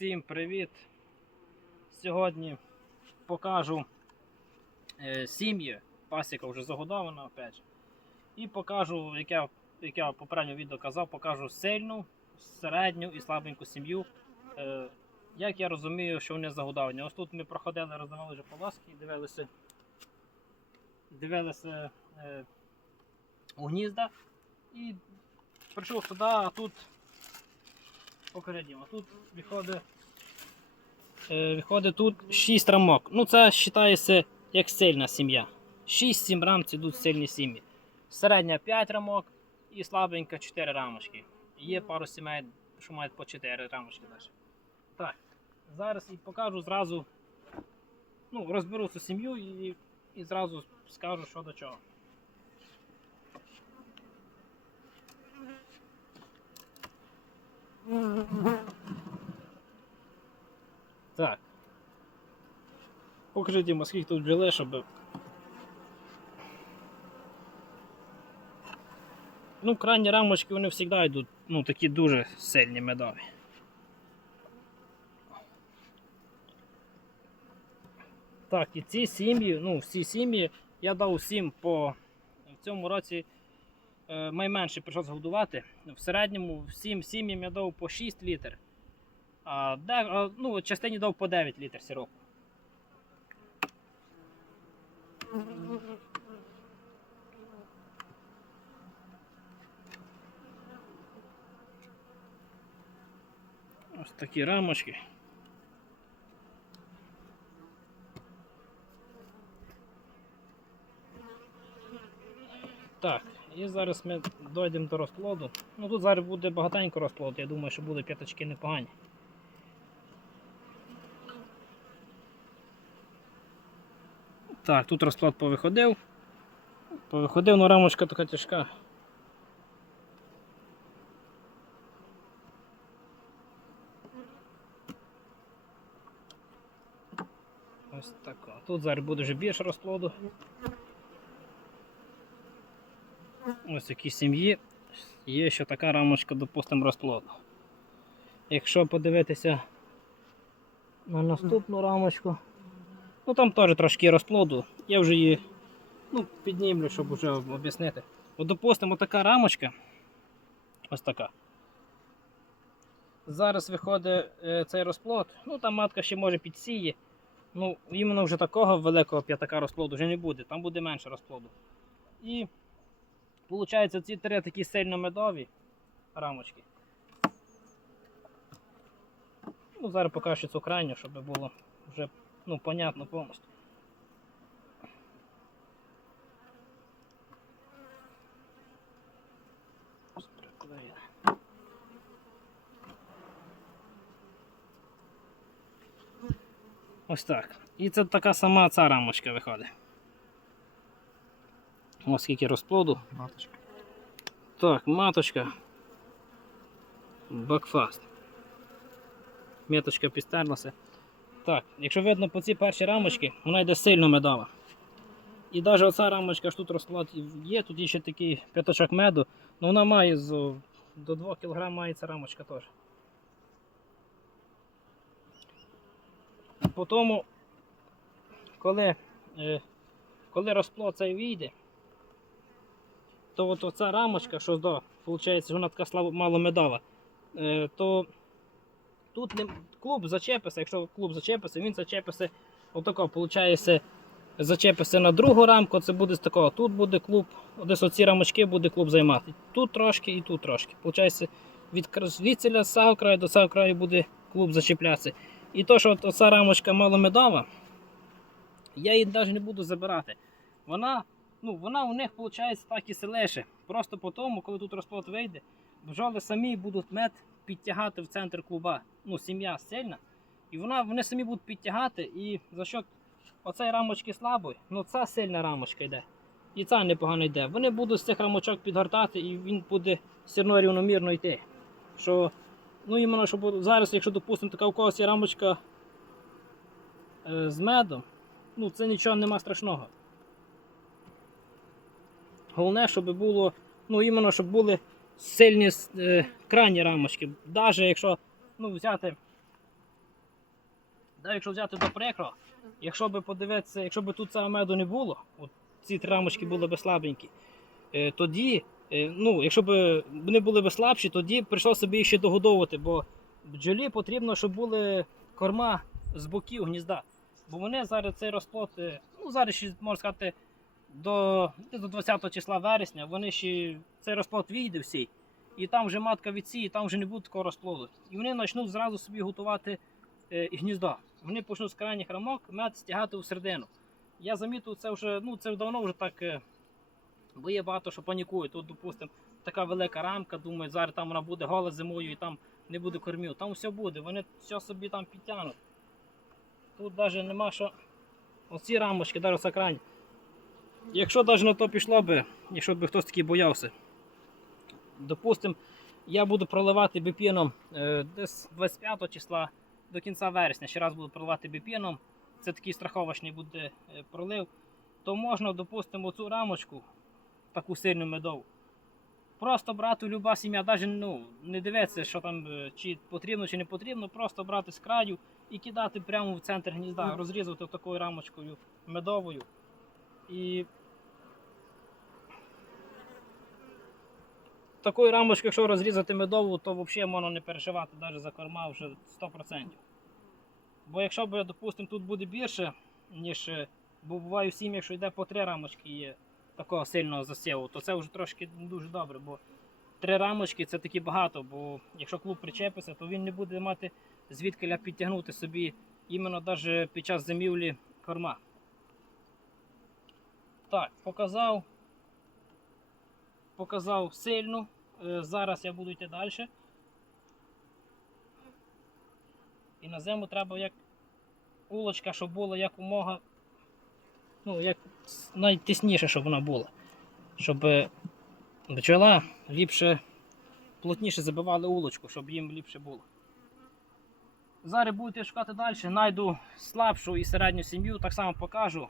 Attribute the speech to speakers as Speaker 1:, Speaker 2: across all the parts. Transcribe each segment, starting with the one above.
Speaker 1: Всім привіт! Сьогодні покажу е, сім'ї. Пасіка вже загодована опять. же. І покажу, як я, як я в попередньому відео казав, покажу сильну, середню і слабеньку сім'ю. Е, як я розумію, що вони загодовані. Ось тут ми проходили, роздавали вже полоски, дивилися, дивилися е, у гнізда. І прийшов туди, а тут покажімо. Тут виходить, виходить тут 6 рамок. Ну це вважається як сильна сім'я. 6-7 рам це йдуть сильні сім'ї. Середня 5 рамок і слабенька 4 рамочки. Є пару сімей, що мають по 4 рамочки навіть. Так, зараз і покажу зразу. Ну, розберу цю сім'ю і, і зразу скажу, що до чого. Так. Покажи, Діма, скільки тут бджоли, щоб. Ну, крайні рамочки вони завжди йдуть, ну, такі дуже сильні медові. Так, і ці сім'ї, ну, всі сім'ї я дав всім по в цьому році е, найменше прийшов згодувати. В середньому всім сім'ям я дав по 6 літр. А, де, ну, частині дав по 9 літр сиропу. Ось такі рамочки. Так, і зараз ми дійдемо до розплоду. Ну тут зараз буде багатенько розплод, я думаю, що будуть п'яточки непогані. Так, тут розплод повиходив. Повиходив, ну рамочка така тяжка. Ось така. Тут зараз буде вже більше розплоду. Ось які сім'ї є ще така рамочка, допустимо, розплоду. Якщо подивитися на наступну рамочку, ну там теж трошки розплоду. Я вже її ну, піднімлю, щоб вже об'яснити. От, допустимо, така рамочка. Ось така. Зараз виходить е, цей розплод. Ну там матка ще може підсіє. Ну, іменно вже такого великого п'ятака розплоду вже не буде, там буде менше розплоду. І Получається, ці три такі сильно медові рамочки. Ну, зараз покажу цю крайню, щоб було вже ну, понятно повністю. Ось приклеїли. Ось так. І це така сама ця рамочка виходить. Ось скільки розплоду.
Speaker 2: Маточка.
Speaker 1: Так, маточка. Бакфаст. Меточка підстерлася. Так, якщо видно по цій першій рамочці, вона йде сильно медова. І навіть оця рамочка, що тут розклад є, тут є ще такий п'яточок меду, але вона має з, до 2 кг має ця рамочка теж. По тому, коли, е, коли розплод цей вийде, то от оця рамочка, що виходить, вона така слабо мало медова, е, то тут не, клуб зачепиться, якщо клуб зачепиться, він зачепиться отако, виходить, зачепиться на другу рамку, це буде з такого. Тут буде клуб, десь оці рамочки буде клуб займати. Тут трошки і тут трошки. Получається, від звідсіля з цього краю до цього краю буде клуб зачіплятися. І то, що оця рамочка маломедова, я її навіть не буду забирати. Вона ну, вона у них виходить так і селеше. Просто по тому, коли тут розплод вийде, бджоли самі будуть мед підтягати в центр клуба. Ну, сім'я сильна. І вона, вони самі будуть підтягати, і за що оцей рамочки слабий, ну ця сильна рамочка йде. І ця непогано йде. Вони будуть з цих рамочок підгортати, і він буде все одно рівномірно йти. Що, ну іменно, щоб зараз, якщо допустимо, така у когось є рамочка е, з медом, ну це нічого нема страшного. Головне, щоб було, ну іменно, щоб були сильні е, крайні рамочки. Навіть якщо ну, взяти Да, якщо взяти до прикро, якщо би подивитися, якщо б тут цього меду не було, от ці три рамочки були б слабенькі, е, тоді, е, ну, якщо б вони були б слабші, тоді прийшлося б їх ще догодовувати, бо бджолі потрібно, щоб були корма з боків гнізда. Бо вони зараз цей розплод, е, ну зараз ще можна сказати, до, до 20 числа вересня, вони ще цей розплод війде всій. І там вже матка відсіє, там вже не буде такого розплоду. І вони почнуть зразу собі готувати е, гніздо. Вони почнуть з крайніх рамок мед стягати у середину. Я замітив, це вже, ну це давно вже так. е, Бо є багато, що панікують. Тут, допустимо, така велика рамка, думають, зараз там вона буде гола зимою і там не буде кормів. Там все буде, вони все собі там підтягнуть. Тут навіть нема що. Оці рамочки, оця крайня. Якщо навіть на то пішло би, якщо б хтось такий боявся, допустимо, я буду проливати біпіном е, десь 25 числа до кінця вересня. Ще раз буду проливати біпіном. Це такий страховочний буде е, пролив. То можна, допустимо, цю рамочку, таку сильну медову. Просто брати люба сім'я, навіть ну, не дивитися, що там е, чи потрібно, чи не потрібно, просто брати з краю і кидати прямо в центр гнізда, розрізати такою рамочкою медовою. І такою рамочкою, якщо розрізати медову, то взагалі можна не переживати навіть за корма вже 100%. Бо якщо допустимо, тут буде більше, ніж. е, Бо буває в сім'ях, якщо йде по три рамочки є такого сильного засіву, то це вже трошки не дуже добре, бо три рамочки це таки багато, бо якщо клуб причепиться, то він не буде мати звідки підтягнути собі іменно навіть під час зимівлі корма. Так, показав. Показав сильну. Е, Зараз я буду йти далі. І на зиму треба як улочка, щоб була якомога. Ну, як найтисніше, щоб вона була. Щоб е, бджола ліпше, плотніше забивали улочку, щоб їм ліпше було. Зараз будете шукати далі, знайду слабшу і середню сім'ю, так само покажу.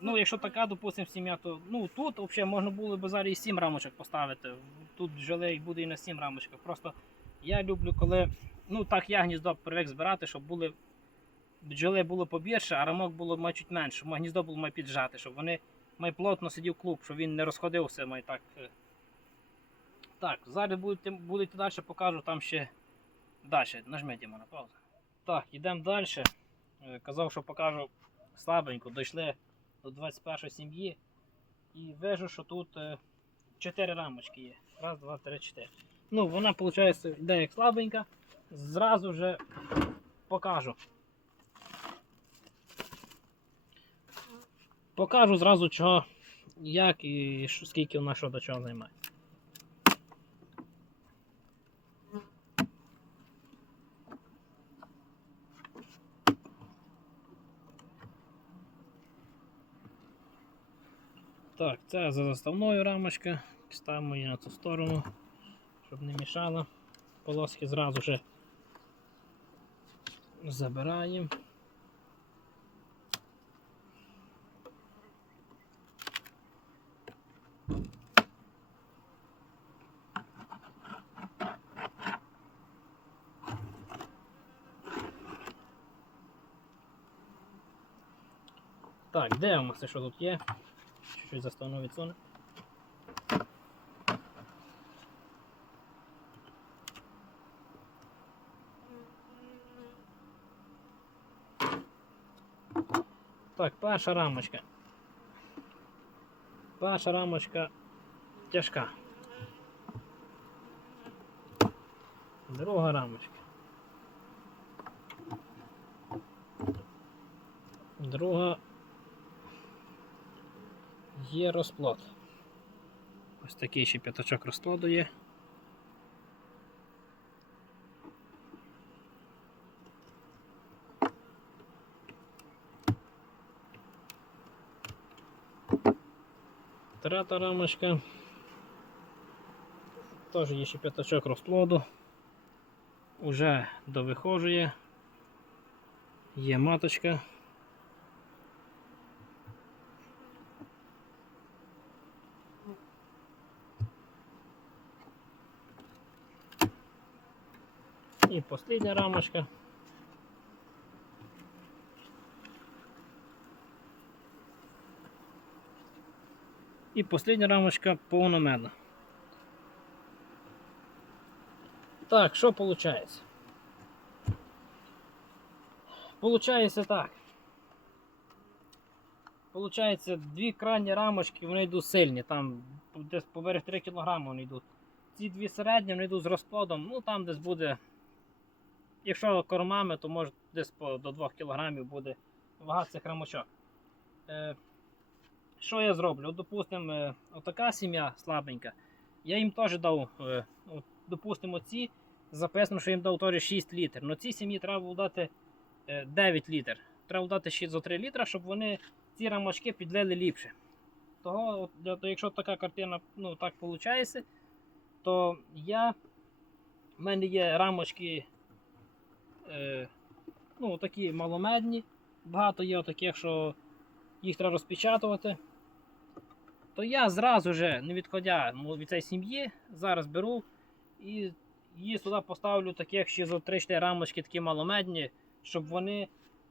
Speaker 1: Ну, якщо така, допустимо, сім'я, то ну, тут взагалі можна було б зараз і 7 рамочок поставити. Тут бджоли буде і на 7 рамочках. Просто я люблю, коли. Ну так я гніздо привик збирати, щоб були бджоли було побільше, а рамок було май чуть менше, щоб гніздо було май піджати, щоб вони май плотно сидів клуб, щоб він не розходився май так. е. Так, зараз будете, будете далі, покажу там ще далі. Нажміть йому на паузу. Так, йдемо далі. Е, Казав, що покажу слабенько. Дійшли до 21 сім'ї. І вижу, що тут 4 рамочки є. Раз, два, три, чотири. Ну, вона, виходить, йде як слабенька. Зразу вже покажу. Покажу зразу чого, як і скільки вона що до чого займає. Так, це за заставною рамочка. Ставимо її на цю сторону, щоб не мішало. Полоски зразу же забираємо. Так, дивимося, що тут є. Чуть-чуть заставну відсуне. Так, перша рамочка. Перша рамочка тяжка. Друга рамочка. Друга є розплод. Ось такий ще п'ятачок розплоду є. Третя рамочка. Теж є ще п'ятачок розплоду. Уже довихожує. Є маточка. последняя рамочка. І остання рамочка повномедна. Так, що виходить? Получається так. Получається, дві крайні рамочки вони йдуть сильні, там десь поверх 3 кг вони йдуть. Ці дві середні вони йдуть з розплодом, ну там десь буде Якщо кормами, то може десь по, до 2 кг буде вага цих рамочок. Е, що я зроблю? Допустимо, е, отака сім'я слабенька. Я їм теж дав, е, допустимо, ці записано, що їм дав теж 6 літрів. Но цій сім'ї треба було дати е, 9 літрів. Треба було дати ще за 3 літра, щоб вони ці рамочки підлили ліпше. Того, то якщо така картина ну, так виходить, то я. в мене є рамочки е, ну, такі маломедні. Багато є таких, що їх треба розпечатувати. То я зразу же, не відходя від цієї сім'ї, зараз беру і її сюди поставлю таких ще 3-4 рамочки такі маломедні, щоб вони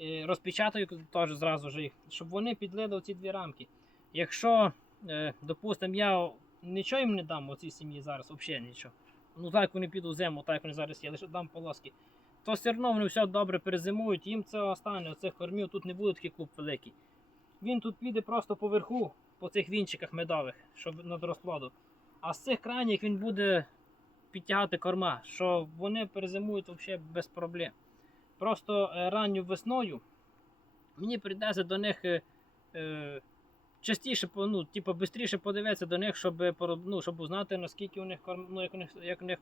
Speaker 1: е, розпечатаю теж зразу ж їх, щоб вони підлили ці дві рамки. Якщо, е, допустимо, я нічого їм не дам у цій сім'ї зараз, взагалі нічого. Ну так вони підуть в зиму, так вони зараз є, лише дам полоски. То все одно вони все добре перезимують, їм це остане, оцих кормів тут не буде такий клуб великий. Він тут піде просто поверху, по цих вінчиках медових, щоб над розплоду. А з цих крайніх він буде підтягати корма, що вони перезимують взагалі без проблем. Просто е, ранню весною мені прийдеться до них е, е, частіше, ну, типу, швидше подивитися до них, щоб, е, ну, щоб узнати, наскільки у них корм, ну, як у них, як у них,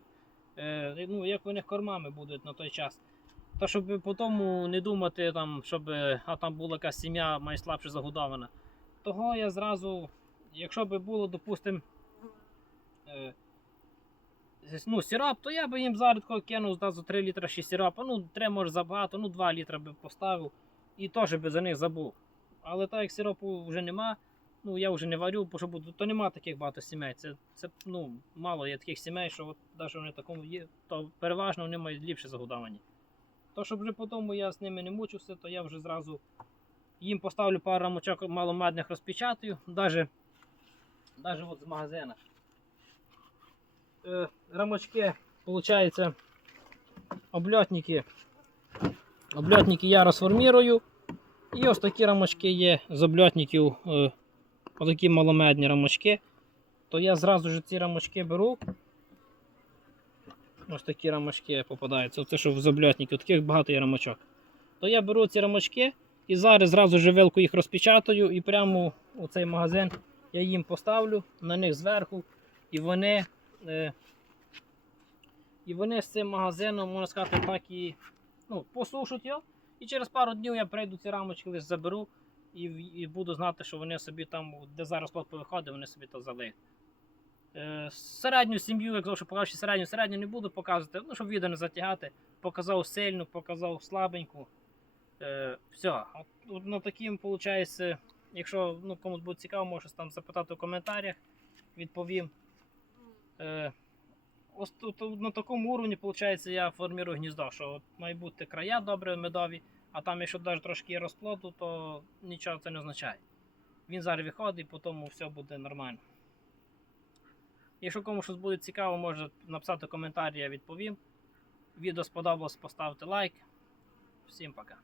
Speaker 1: ну, як них кормами будуть на той час. Та щоб потім не думати, там, щоб е, а там була якась сім'я найслабше загодована. Того я зразу, якщо би було, допустимо, е, ну, сироп, то я би їм такого кинув зразу 3 літра ще сиропа. Ну, 3 може забагато, ну 2 літра би поставив і теж би за них забув. Але так як сиропу вже нема, ну я вже не варю, бо що буду, то нема таких багато сімей. Це, це ну, мало є таких сімей, що от навіть вони такому є, то переважно вони мають ліпше загодовані. То щоб вже потім я з ними не мучився, то я вже зразу їм поставлю пару рамочок маломедних розпечатаю, навіть, з магазина. Е, рамочки, виходить, обльотники. Обльотники я розформірую. І ось такі рамочки є з обльотників, е, отакі маломедні рамочки. То я зразу ж ці рамочки беру. Ось такі рамочки попадаються. Це що з обльотників, таких багато є рамочок. То я беру ці рамочки і зараз зразу ж вилку їх розпечатаю і прямо у цей магазин я їм поставлю на них зверху. І вони, е, і вони з цим магазином, можна сказати, так і ну, посушать його. І через пару днів я прийду ці рамочки лише заберу і, і буду знати, що вони собі там, де зараз плод повиходить, вони собі то залиють. Е, середню сім'ю, як завжди покажу, середню, середню не буду показувати, ну, щоб відео не затягати. Показав сильну, показав слабеньку. Е, все. От, от на таким, виходить, якщо ну, комусь буде цікаво, можеш там запитати у коментарях, відповім. Е, ось тут на такому уровні, виходить, я формірую гніздо, що от мають бути края добре медові, а там, якщо навіть трошки є розплоду, то нічого це не означає. Він зараз виходить, і потім все буде нормально. Якщо комусь щось буде цікаво, може написати коментар, я відповім. Відео сподобалось, поставте лайк. Всім пока.